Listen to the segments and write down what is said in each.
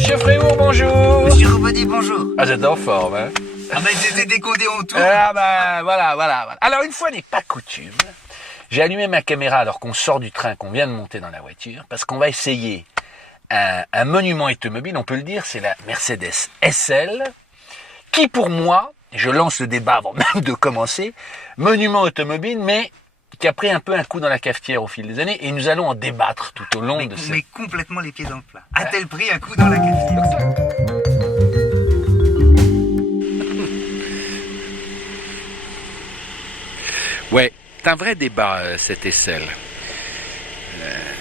Monsieur Fréour, bonjour. Monsieur Robody, bonjour. Ah, vous êtes en forme, hein? Ah ben j'étais décodé en tout. Ah ben, voilà. Alors, une fois n'est pas coutume, j'ai allumé ma caméra alors qu'on sort du train, qu'on vient de monter dans la voiture, parce qu'on va essayer un monument automobile, on peut le dire, c'est la Mercedes SL, qui pour moi, je lance le débat avant même de commencer, monument automobile, mais qui a pris un peu un coup dans la cafetière au fil des années, et nous allons en débattre tout au long de cette... Mais complètement les pieds dans le plat. A-t-elle pris un coup dans la cafetière? Ouais, c'est un vrai débat, cet SL.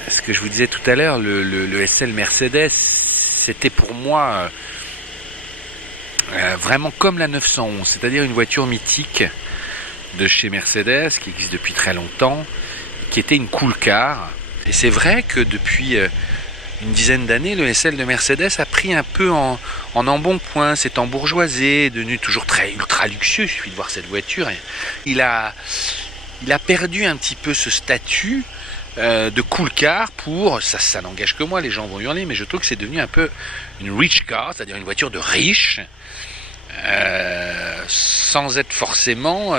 Ce que je vous disais tout à l'heure, le SL Mercedes, c'était pour moi vraiment comme la 911, c'est-à-dire une voiture mythique de chez Mercedes, qui existe depuis très longtemps, qui était une cool car. Et c'est vrai que depuis une dizaine d'années, le SL de Mercedes a pris un peu en embonpoint, s'est embourgeoisé, est devenu toujours très ultra luxueux, il suffit de voir cette voiture. Il a perdu un petit peu ce statut de cool car pour, ça n'engage que moi, les gens vont hurler, mais je trouve que c'est devenu un peu une rich car, c'est-à-dire une voiture de riche, sans être forcément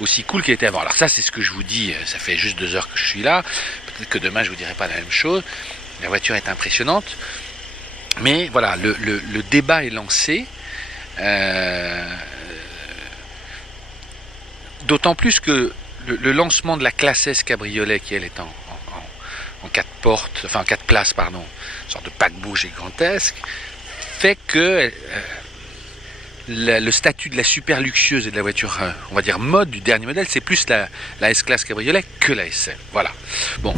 aussi cool qu'elle était avant. Alors ça, c'est ce que je vous dis, ça fait juste 2 heures que je suis là, peut-être que demain je vous dirai pas la même chose. La voiture est impressionnante, mais voilà, le débat est lancé, d'autant plus que le lancement de la classe S cabriolet, qui elle est en 4 portes, enfin en 4 places, pardon, une sorte de paquebot gigantesque, fait que le statut de la super luxueuse et de la voiture, on va dire mode du dernier modèle, c'est plus la S-Class cabriolet que la SL. Voilà. Bon.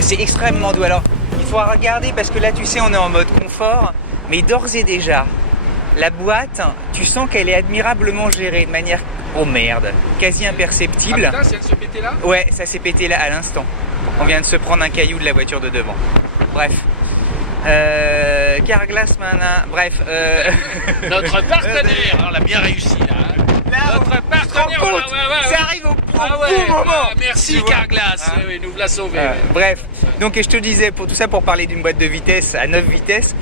C'est extrêmement doux. Alors, il faut regarder parce que là, tu sais, on est en mode confort, mais d'ores et déjà, la boîte, tu sens qu'elle est admirablement gérée de manière, oh merde, quasi imperceptible. Ah putain, si elle se pétait là ? Ouais, ça s'est pété là à l'instant. On vient de se prendre un caillou de la voiture de devant. Bref. Carglass, maintenant. Bref. Notre partenaire, on l'a bien réussi là. Là, Notre partenaire, ça arrive au bon moment. Merci Carglass, oui, nous l'a sauvé. Bref, donc je te disais, pour tout ça, pour parler d'une boîte de vitesse à 9 vitesses,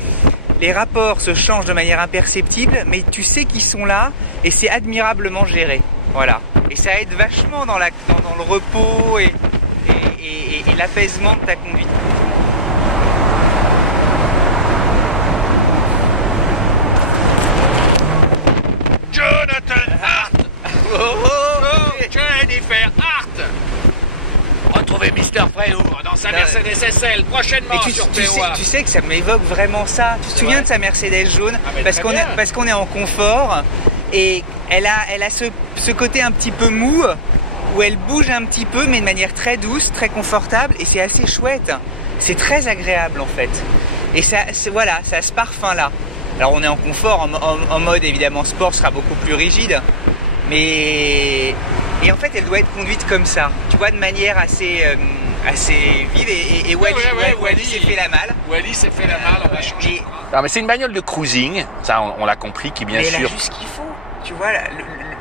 les rapports se changent de manière imperceptible, mais tu sais qu'ils sont là et c'est admirablement géré. Voilà. Et ça aide vachement dans le repos et l'apaisement de ta conduite. Jonathan Hart. Jennifer Hart. Retrouvez Mr. Fréour dans sa Mercedes SL prochainement sur POA. Tu sais que ça m'évoque vraiment ça. Tu te souviens de sa Mercedes jaune, parce qu'on est en confort et elle a ce côté un petit peu mou où elle bouge un petit peu mais de manière très douce, très confortable et c'est assez chouette. C'est très agréable en fait. Et ça a ce parfum là. Alors on est en confort, en mode évidemment sport sera beaucoup plus rigide, mais et en fait elle doit être conduite comme ça, tu vois, de manière assez vive et Wally s'est fait la malle. Wally s'est fait la malle, on va changer. Non mais c'est une bagnole de cruising, ça on l'a compris, qui bien mais sûr. Elle a juste ce qu'il faut, tu vois,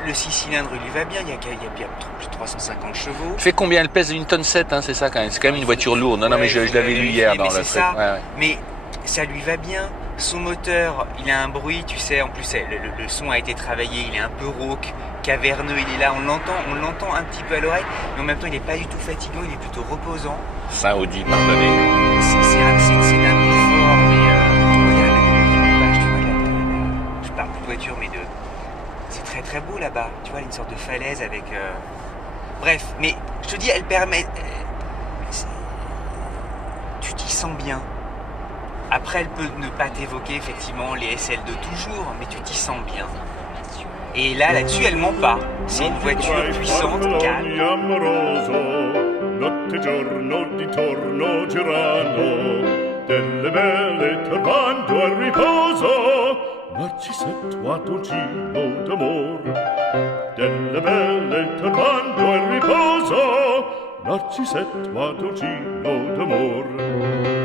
le 6 cylindres il lui va bien, il y a bien plus de 350 chevaux. Fait combien elle pèse? 1,7 tonne, hein, c'est ça quand même, c'est quand même une voiture lourde. Non mais je l'avais lu hier dans le truc. Mais ça lui va bien. Son moteur, il a un bruit, tu sais, en plus le son a été travaillé, il est un peu rauque, caverneux, il est là, on l'entend un petit peu à l'oreille, mais en même temps il n'est pas du tout fatigant, il est plutôt reposant. Ça Audi, pardonnez. C'est d'un confort, mais regarde l'équipage, tu vois, je parle de voiture, mais c'est très très beau là-bas, tu vois, il y a une sorte de falaise avec... Bref, mais je te dis, elle permet... Tu t'y sens bien. Après, elle peut ne pas t'évoquer effectivement les SL de toujours, mais tu t'y sens bien. Et là-dessus, elle ment pas. C'est une voiture puissante, calme. Notte e giorno di torno girano, delle belle turbando al riposo, Narcisetto a dolcino d'amor. delle belle turbando il riposo, Narcisetto ad Orgino d'amor.